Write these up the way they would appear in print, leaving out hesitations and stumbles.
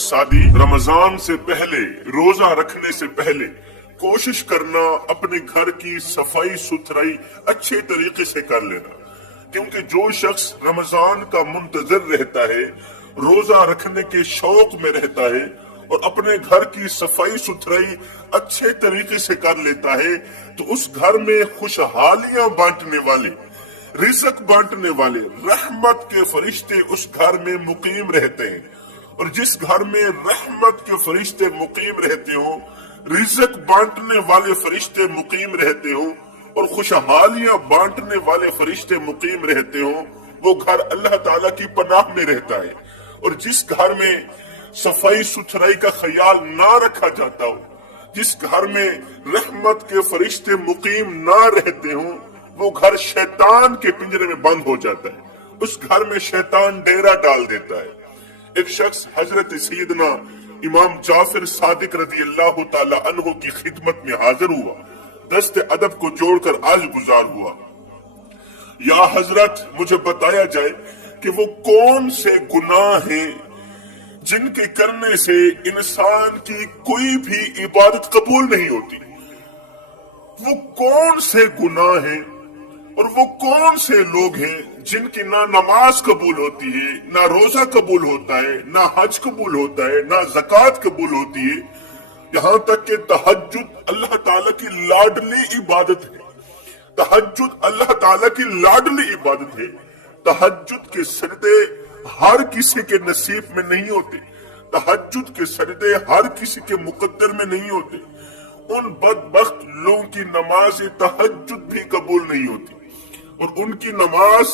शादी रमजान से पहले रोजा रखने से पहले कोशिश करना अपने घर की सफाई सुथराई अच्छे तरीके से कर लेना, क्योंकि जो शख्स रमजान का मुंतजर रहता है, रोजा रखने के शौक में रहता है और अपने घर की सफाई सुथराई अच्छे तरीके से कर लेता है, तो उस घर में खुशहालियां बांटने वाले, रिज़्क बांटने वाले, रहमत के फरिश्ते उस घर में मुकीम रहते हैं। और जिस घर में रहमत के फरिश्ते मुकीम रहते हो, रिज़्क बांटने वाले फरिश्ते मुकीम रहते हो और खुशहालियां बांटने वाले फरिश्ते मुकीम रहते हो, वो घर अल्लाह ताला की पनाह में रहता है। और जिस घर में सफाई सुथराई का ख्याल ना रखा जाता हो, जिस घर में रहमत के फरिश्ते मुकीम ना रहते हो, वो घर शैतान के पिंजरे में बंद हो जाता है। उस घर में शैतान डेरा डाल देता है। एक शख्स हजरत सैयदना इमाम जाफर सादिक रज़ी अल्लाह ताला अन्हु की खिदमत में हाजिर हुआ, दस्त अदब को जोड़कर आज गुजार हुआ। या हजरत, मुझे बताया जाए कि वो कौन से गुनाह हैं जिनके करने से इंसान की कोई भी इबादत कबूल नहीं होती। वो कौन से गुनाह हैं और वो कौन से लोग हैं जिनकी ना नमाज कबूल होती है, ना रोजा कबूल होता है, ना हज कबूल होता है, ना ज़कात कबूल होती है। यहाँ तक कि तहज्जुद अल्लाह ताला की लाडली इबादत है। तहज्जुद अल्लाह ताला की लाडली इबादत है। तहज्जुद के सजदे हर किसी के नसीब में नहीं होते। तहज्जुद के सजदे हर किसी के मुकद्दर में नहीं होते। उन बदबख्त लोगों की नमाज तहज्जुद भी कबूल नहीं होती और उनकी नमाज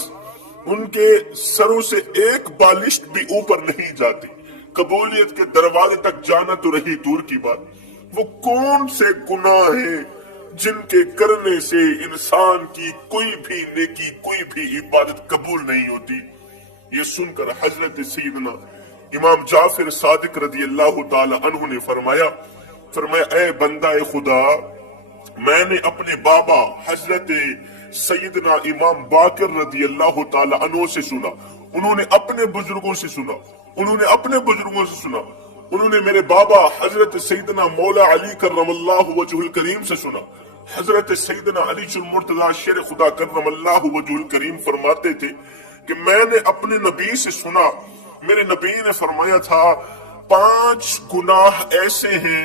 उनके सरों से एक बालिश भी ऊपर नहीं जाती। कबूलियत के दरवाजे तक जाना तो रही दूर की बात। वो कौन से गुनाह हैं जिनके करने से इंसान की कोई भी नेकी, कोई भी इबादत कबूल नहीं होती। ये सुनकर हजरत सैयदना इमाम जाफर सादिक रज़ी अल्लाह ताला अन्हु ने फरमाया, ऐ बंदा खुदा, मैंने अपने बाबा हजरत सैयदना इमाम बाकर रज़ी अल्लाह ताला अन्हु से सुना, उन्होंने अपने बुजुर्गों से सुना, उन्होंने मेरे बाबा हजरत सैयदना मौला अली करमल्लाहु वजहुल करीम से सुना। हजरत सैयदना अली मुर्तजा शेर खुदा करमल्लाहु वजहुल करीम फरमाते थे कि मैंने अपने नबी से सुना, मेरे नबी ने फरमाया था, 5 गुनाह ऐसे हैं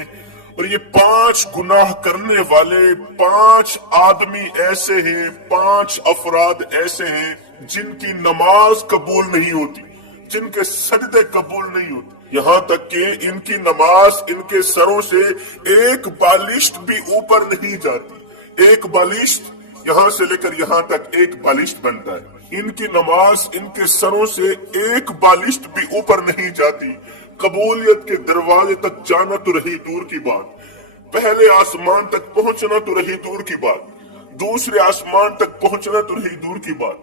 और ये 5 गुनाह करने वाले 5 आदमी ऐसे हैं, 5 अफराद ऐसे हैं जिनकी नमाज कबूल नहीं होती, जिनके सजदे कबूल नहीं होते। यहाँ तक कि इनकी नमाज इनके सरों से एक बालिश्त भी ऊपर नहीं जाती। एक बालिश्त यहाँ से लेकर यहाँ तक एक बालिश्त बनता है। इनकी नमाज इनके सरों से एक बालिश्त भी ऊपर नहीं जाती। कबूलियत के दरवाजे तक जाना तो रही दूर की बात, पहले आसमान तक पहुंचना तो रही दूर की बात, दूसरे आसमान तक पहुंचना तो रही दूर की बात,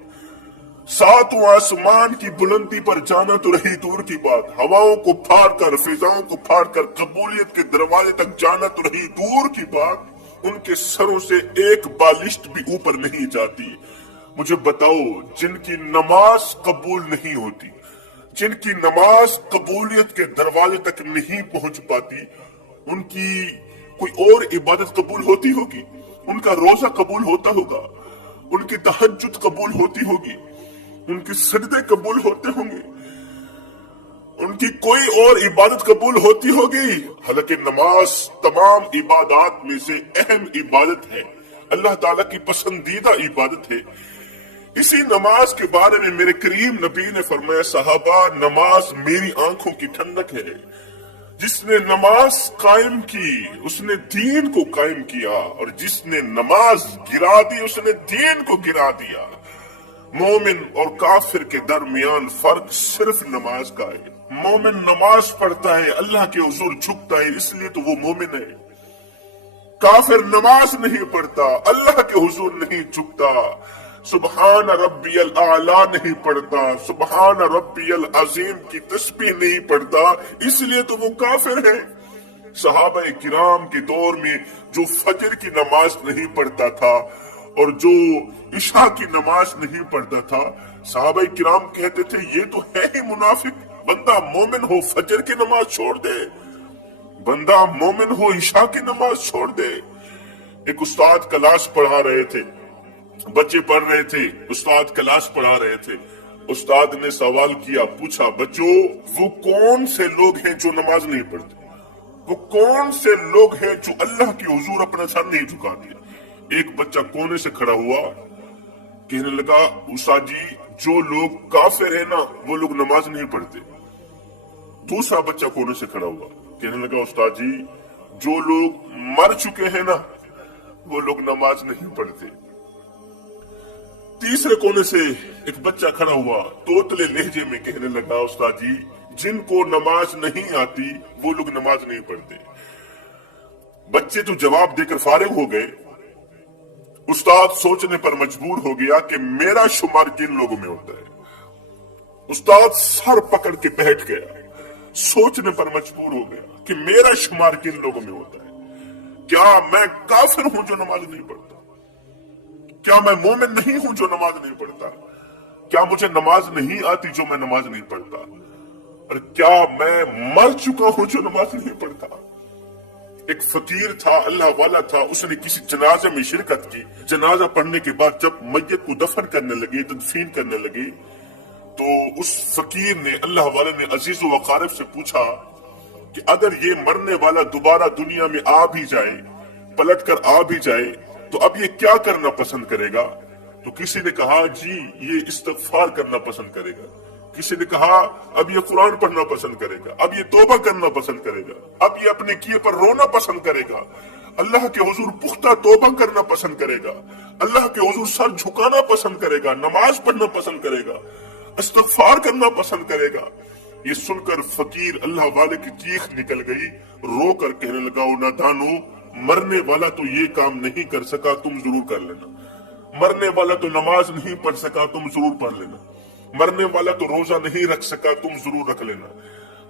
7वां आसमान की बुलंदी पर जाना तो रही दूर की बात, हवाओं को फाड़ कर, फिजाओं को फाड़ कर कबूलियत के दरवाजे तक जाना तो रही दूर की बात, उनके सरों से एक बालिश्त भी ऊपर नहीं जाती। मुझे बताओ, जिनकी नमाज कबूल नहीं होती, जिनकी नमाज कबूलियत के दरवाजे तक नहीं पहुंच पाती, उनकी कोई और इबादत कबूल होती होगी? उनका रोजा कबूल होता होगा, उनकी तहज्जुद कबूल होती होगी, उनके सजदे कबूल होते होंगे, उनकी कोई और इबादत कबूल होती होगी? हालांकि नमाज तमाम इबादत में से अहम इबादत है, अल्लाह ताला की पसंदीदा इबादत है। इसी नमाज के बारे में मेरे करीम नबी ने फरमाया, सहाबा, नमाज मेरी आंखों की ठंडक है। जिसने नमाज कायम की उसने दीन को कायम किया और जिसने नमाज गिरा दी उसने दीन को गिरा दिया। मोमिन और काफिर के दरमियान फर्क सिर्फ नमाज का है। मोमिन नमाज पढ़ता है, अल्लाह के हुजूर झुकता है, इसलिए तो वो मोमिन है। काफिर नमाज नहीं पढ़ता, अल्लाह के हुजूर नहीं झुकता, सुबहान रब्बियल आला नहीं पढ़ता, सुबहान रब्बियल अजीम की तस्बीह नहीं पढ़ता, इसलिए तो वो काफिर है। सहाबा किराम के दौर में जो फजर की नमाज नहीं पढ़ता था और जो इशा की नमाज नहीं पढ़ता था, सहाबा किराम कहते थे ये तो है ही मुनाफिक, बंदा मोमिन हो फजर की नमाज छोड़ दे, बंदा मोमिन हो ईशा की नमाज छोड़ दे। एक उस्ताद क्लास पढ़ा रहे थे, बच्चे पढ़ रहे थे, उस्ताद क्लास पढ़ा रहे थे। उस्ताद ने सवाल किया, पूछा, बच्चों वो कौन से लोग हैं जो नमाज नहीं पढ़ते? वो कौन से लोग हैं जो अल्लाह के हुजूर अपना सर नहीं झुकाते? एक बच्चा कोने से खड़ा हुआ, कहने लगा, उस्ताद जी जो लोग काफिर है ना वो लोग नमाज नहीं पढ़ते। दूसरा बच्चा कोने से खड़ा हुआ, कहने लगा, उस्ताद जी जो लोग मर चुके हैं ना वो लोग नमाज नहीं पढ़ते। तीसरे कोने से एक बच्चा खड़ा हुआ, तोतले लहजे में कहने लगा, उस्ताद जी जिनको नमाज नहीं आती वो लोग नमाज नहीं पढ़ते। बच्चे तो जवाब देकर फारिग हो गए। उस्ताद सोचने पर मजबूर हो गया कि मेरा शुमार किन लोगों में होता है। उस्ताद सर पकड़ के बैठ गया, सोचने पर मजबूर हो गया कि मेरा शुमार किन लोगों में होता है। क्या मैं काफिर हूं जो नमाज नहीं पढ़ता? क्या मैं मोमिन नहीं हूं जो नमाज नहीं पढ़ता? क्या मुझे नमाज नहीं आती जो मैं नमाज नहीं पढ़ता? और क्या मैं मर चुका हूं जो नमाज नहीं पढ़ता? एक फकीर था, अल्लाह वाला था, उसने किसी जनाजे में शिरकत की। जनाजा पढ़ने के बाद जब मैयत को दफन करने लगे, तदफीन करने लगे, तो उस फकीर ने, अल्लाह वाले ने अजीज व अकारिब से पूछा कि अगर ये मरने वाला दोबारा दुनिया में आ भी जाए, पलट कर आ भी जाए, तो अब ये क्या करना पसंद करेगा? तो किसी ने कहा, जी ये इस्तगफार करना पसंद करेगा। किसी ने कहा, अब ये कुरान पढ़ना पसंद करेगा, अब ये तौबा करना पसंद करेगा, अब ये अपने किए पर रोना पसंद करेगा, अल्लाह के हुजूर पुख्ता तौबा करना पसंद करेगा, अल्लाह के हुजूर सर झुकाना पसंद करेगा, नमाज पढ़ना पसंद करेगा, इस्तगफार करना पसंद करेगा। ये सुनकर फकीर अल्लाह वाले की चीख निकल गई, रो कर कहने लगा, ओ नादानो, मरने वाला तो ये काम नहीं कर सका, तुम जरूर कर लेना। मरने वाला तो नमाज नहीं पढ़ सका, तुम जरूर पढ़ लेना। मरने वाला तो रोजा नहीं रख सका, तुम जरूर रख लेना।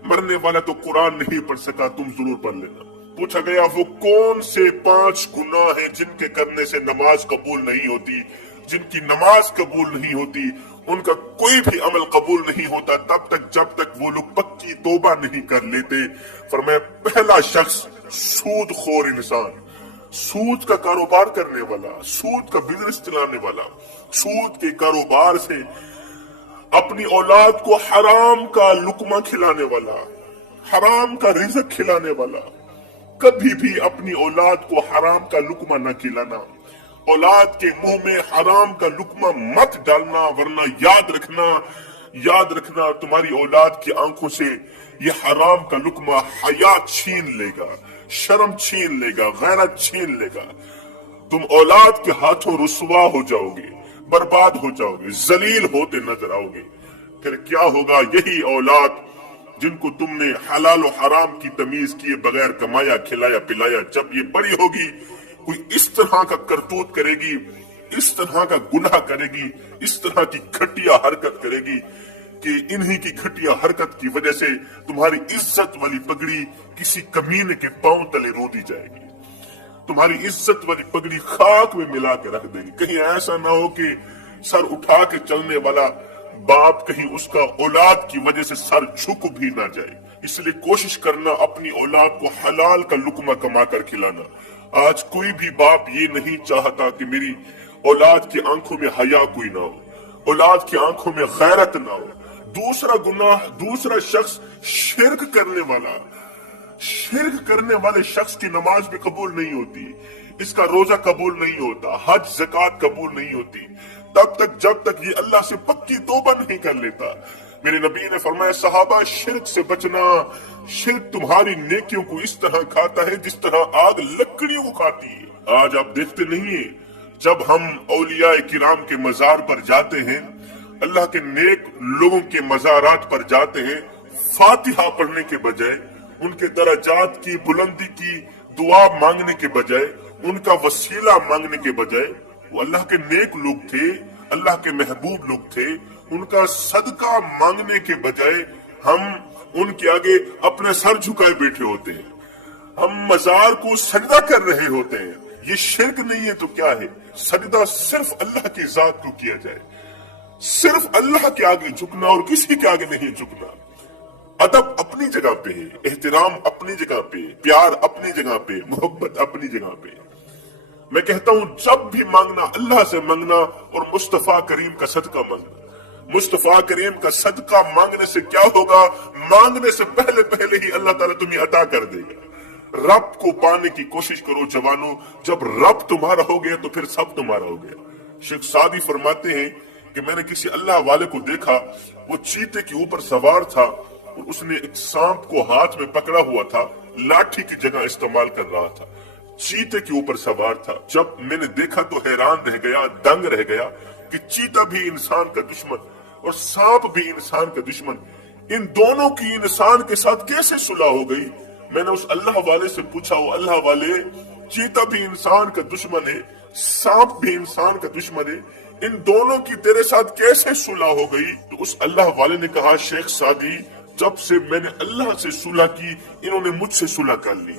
मरने वाला तो कुरान नहीं पढ़ सका, तुम जरूर पढ़ लेना। पूछा गया, वो कौन से 5 गुनाह हैं जिनके करने से नमाज कबूल नहीं होती? जिनकी नमाज कबूल नहीं होती, उनका कोई भी अमल कबूल नहीं होता तब तक जब तक वो लोग पक्की तौबा नहीं कर लेते। फरमाया, पहला शख्स सूद खोर इंसान, सूद का कारोबार करने वाला, सूद का बिजनेस चलाने वाला, सूद के कारोबार से अपनी औलाद को हराम का लुकमा खिलाने वाला, हराम का रिज़्क खिलाने वाला। कभी भी अपनी औलाद को हराम का लुकमा न खिलाना, औलाद के मुंह में हराम का लुकमा मत डालना, वरना याद रखना तुम्हारी औलाद की आंखों से ये हराम का लुकमा हया छीन लेगा, शर्म छीन लेगा, गैरत छीन लेगा। तुम औलाद के हाथों रुसवा हो जाओगे, बर्बाद हो जाओगे, जलील होते नजर आओगे। फिर क्या होगा? यही औलाद जिनको तुमने हलाल और हराम की तमीज किए बगैर कमाया, खिलाया, पिलाया, जब ये बड़ी होगी कोई इस तरह का करतूत करेगी, इस तरह का गुनाह करेगी, इस तरह की घटिया हरकत करेगी कि इन्हीं की घटिया हरकत की वजह से तुम्हारी इज्जत वाली पगड़ी किसी कमीने के पांव तले रो दी जाएगी। तुम्हारी इज्जत वाली पगड़ी खाक में मिला के रख देगी। कहीं ऐसा ना हो कि सर उठा के चलने वाला बाप कहीं उसका औलाद की वजह से सर झुक भी ना जाए। इसलिए कोशिश करना अपनी औलाद को हलाल का लुकमा कमा कर खिलाना। आज कोई भी बाप ये नहीं चाहता कि मेरी औलाद की आंखों में हया कोई ना हो, औलाद की आंखों में गैरत ना हो। दूसरा गुनाह, दूसरा शख्स शिर्क करने वाला। शिर्क करने वाले शख्स की नमाज भी कबूल नहीं होती, इसका रोजा कबूल नहीं होता, हज ज़कात कबूल नहीं होती तब तक जब तक ये अल्लाह से पक्की तौबा नहीं कर लेता। मेरे नबी ने फरमाया, सहाबा शिर्क से बचना, शिर्क तुम्हारी नेकियों को इस तरह खाता है जिस तरह आग लकड़ियों को खाती है। आज आप देखते नहीं है, जब हम औलिया किराम के मजार पर जाते हैं, अल्लाह के नेक लोगों के मजारात पर जाते हैं, फातिहा पढ़ने के बजाय, उनके दराजात की बुलंदी की दुआ मांगने के बजाय, उनका वसीला मांगने के बजाय, वो अल्लाह के नेक लोग थे, अल्लाह के महबूब लोग थे, उनका सदका मांगने के बजाय हम उनके आगे अपने सर झुकाए बैठे होते हैं, हम मजार को सजदा कर रहे होते हैं। ये शिर्क नहीं है तो क्या है? सजदा सिर्फ अल्लाह की जात को किया जाए, सिर्फ अल्लाह के आगे झुकना और किसी के आगे नहीं झुकना। ادب اپنی جگہ پہ ہے، احترام اپنی جگہ پہ، پیار اپنی جگہ پہ، محبت اپنی جگہ پہ۔ میں کہتا ہوں جب بھی مانگنا اللہ سے مانگنا اور مصطفیٰ کریم کا صدقہ مانگنا۔ مصطفیٰ کریم کا صدقہ مانگنے سے کیا ہوگا؟ مانگنے سے پہلے پہلے ہی اللہ تعالیٰ تمہیں عطا کر دے گا۔ رب کو پانے کی کوشش کرو جوانوں، جب رب تمہارا ہو گیا تو پھر سب تمہارا ہو گیا۔ شیخ سعدی فرماتے ہیں کہ میں نے کسی اللہ والے کو دیکھا، وہ چیتے کے اوپر سوار تھا اور اس نے ایک سانپ کو ہاتھ میں پکڑا ہوا تھا، لاٹھی کی جگہ استعمال کر رہا تھا، چیتے کے اوپر سوار تھا۔ جب میں نے دیکھا تو حیران رہ گیا، دنگ رہ گیا کہ چیتا بھی انسان کا دشمن اور سانپ بھی انسان کا دشمن، ان دونوں کی انسان کے ساتھ کیسے صلح ہو گئی؟ میں نے اس اللہ والے سے پوچھا، وہ اللہ والے، چیتا بھی انسان کا دشمن ہے، سانپ بھی انسان کا دشمن ہے، ان دونوں کی تیرے ساتھ کیسے صلح ہو گئی؟ تو اس اللہ والے نے کہا، شیخ سعدی، جب سے میں نے اللہ سے صلح کی انہوں نے مجھ سے صلح کر لی،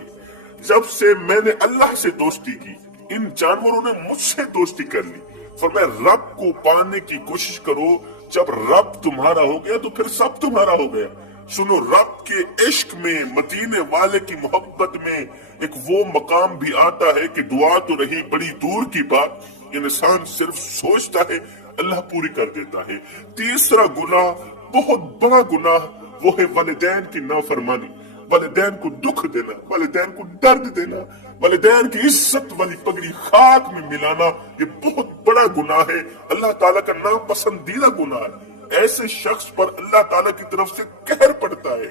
جب سے میں نے اللہ سے دوستی کی ان جانوروں نے مجھ سے دوستی کر لی۔ فرمایا رب کو پانے کی کوشش کرو، جب رب تمہارا ہو گیا تو پھر سب تمہارا ہو گیا۔ سنو، رب کے عشق میں، مدینے والے کی محبت میں ایک وہ مقام بھی آتا ہے کہ دعا تو رہی بڑی دور کی بات، انسان صرف سوچتا ہے اللہ پوری کر دیتا ہے۔ تیسرا گناہ، بہت بڑا گناہ، وہ ہے والدین کی نافرمانی، والدین کو دکھ دینا، والدین کو درد دینا، والدین کی عزت والی پگڑی خاک میں ملانا، یہ بہت بڑا گناہ ہے، اللہ تعالیٰ کا ناپسندیدہ گناہ ہے۔ ایسے شخص پر اللہ تعالیٰ کی طرف سے قہر پڑتا ہے،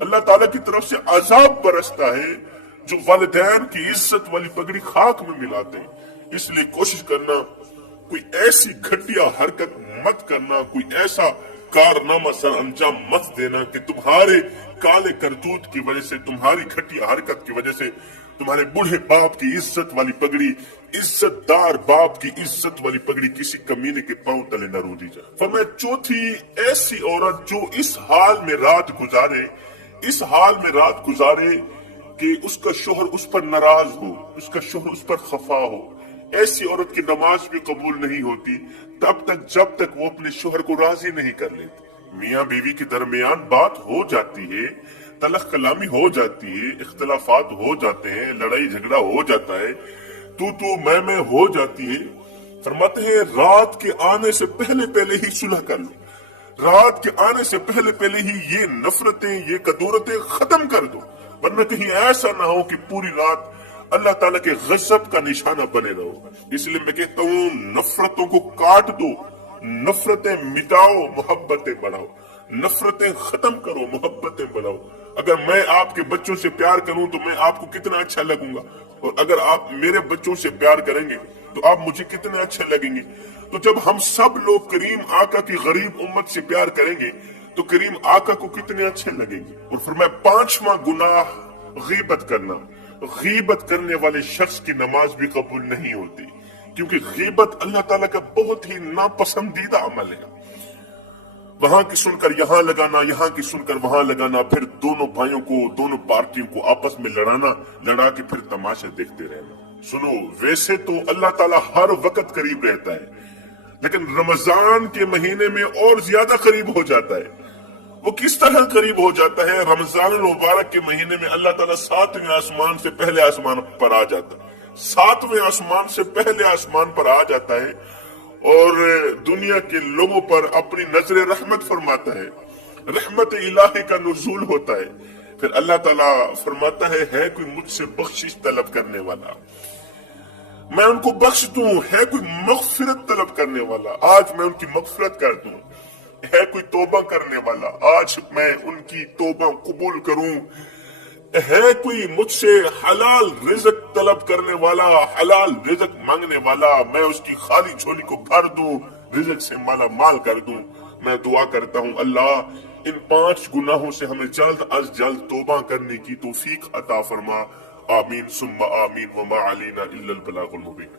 اللہ تعالیٰ کی طرف سے عذاب برستا ہے، جو والدین کی عزت والی پگڑی خاک میں ملاتے ہیں۔ اس لیے کوشش کرنا کوئی ایسی گھٹیا حرکت مت کرنا، کوئی ایسا کارنامہ سر انجام مت دینا کہ تمہارے کالے کرتوت کی وجہ سے، تمہاری گھٹیا حرکت کی وجہ سے تمہارے بوڑھے باپ کی عزت والی پگڑی، عزت دار باپ کی عزت والی پگڑی کسی کمینے کے پاؤں تلے نہ رودی جائے۔ فرمایا چوتھی، ایسی عورت جو اس حال میں رات گزارے، اس حال میں رات گزارے کہ اس کا شوہر اس پر ناراض ہو، اس کا شوہر اس پر خفا ہو، ایسی عورت کی نماز بھی قبول نہیں ہوتی تب تک جب تک وہ اپنے شوہر کو راضی نہیں کر لیتی۔ میاں بیوی کے درمیان بات ہو جاتی ہے، تلخ کلامی ہو جاتی ہے، اختلافات ہو جاتے ہیں، لڑائی جھگڑا ہو جاتا ہے، تو میں ہو جاتی ہے۔ فرماتے ہیں رات کے آنے سے پہلے پہلے ہی صلح کر لو، رات کے آنے سے پہلے پہلے ہی یہ نفرتیں، یہ کدورتیں ختم کر دو، ورنہ کہیں ایسا نہ ہو کہ پوری رات اللہ تعالیٰ کے غضب کا نشانہ بنے رہو۔ اس لیے میں کہتا ہوں نفرتوں کو کاٹ دو، نفرتیں مٹاؤ، محبتیں بڑھاؤ، نفرتیں ختم کرو، محبتیں بڑھاؤ۔ اگر میں آپ کے بچوں سے پیار کروں تو میں آپ کو کتنا اچھا لگوں گا، اور اگر آپ میرے بچوں سے پیار کریں گے تو آپ مجھے کتنے اچھے لگیں گے۔ تو جب ہم سب لوگ کریم آقا کی غریب امت سے پیار کریں گے تو کریم آقا کو کتنے اچھے لگیں گے۔ اور فرمایا پانچواں گناہ غیبت کرنا، غیبت کرنے والے شخص کی نماز بھی قبول نہیں ہوتی، کیونکہ غیبت اللہ تعالیٰ کا بہت ہی ناپسندیدہ عمل ہے۔ وہاں کی سن کر یہاں لگانا، یہاں کی سن کر وہاں لگانا، پھر دونوں بھائیوں کو، دونوں پارٹیوں کو آپس میں لڑانا، لڑا کے پھر تماشا دیکھتے رہنا۔ سنو، ویسے تو اللہ تعالیٰ ہر وقت قریب رہتا ہے، لیکن رمضان کے مہینے میں اور زیادہ قریب ہو جاتا ہے۔ وہ کس طرح قریب ہو جاتا ہے؟ رمضان المبارک کے مہینے میں اللہ تعالیٰ 7ویں آسمان سے پہلے آسمان پر آ جاتا ہے، 7ویں آسمان سے پہلے آسمان پر آ جاتا ہے اور دنیا کے لوگوں پر اپنی نظر رحمت فرماتا ہے، رحمت الہی کا نزول ہوتا ہے۔ پھر اللہ تعالیٰ فرماتا ہے کوئی مجھ سے بخشش طلب کرنے والا، میں ان کو بخش دوں، ہے کوئی مغفرت طلب کرنے والا، آج میں ان کی مغفرت کر دوں، ہے کوئی توبہ کرنے والا، آج میں ان کی توبہ قبول کروں، ہے کوئی مجھ سے حلال رزق طلب کرنے والا، حلال رزق مانگنے والا، میں اس کی خالی جھولی کو بھر دوں، رزق سے مالا مال کر دوں۔ میں دعا کرتا ہوں اللہ ان 5 گناہوں سے ہمیں جلد از جلد توبہ کرنے کی توفیق عطا فرما، آمین ثم آمین، وما علینا الا البلاغ المبین۔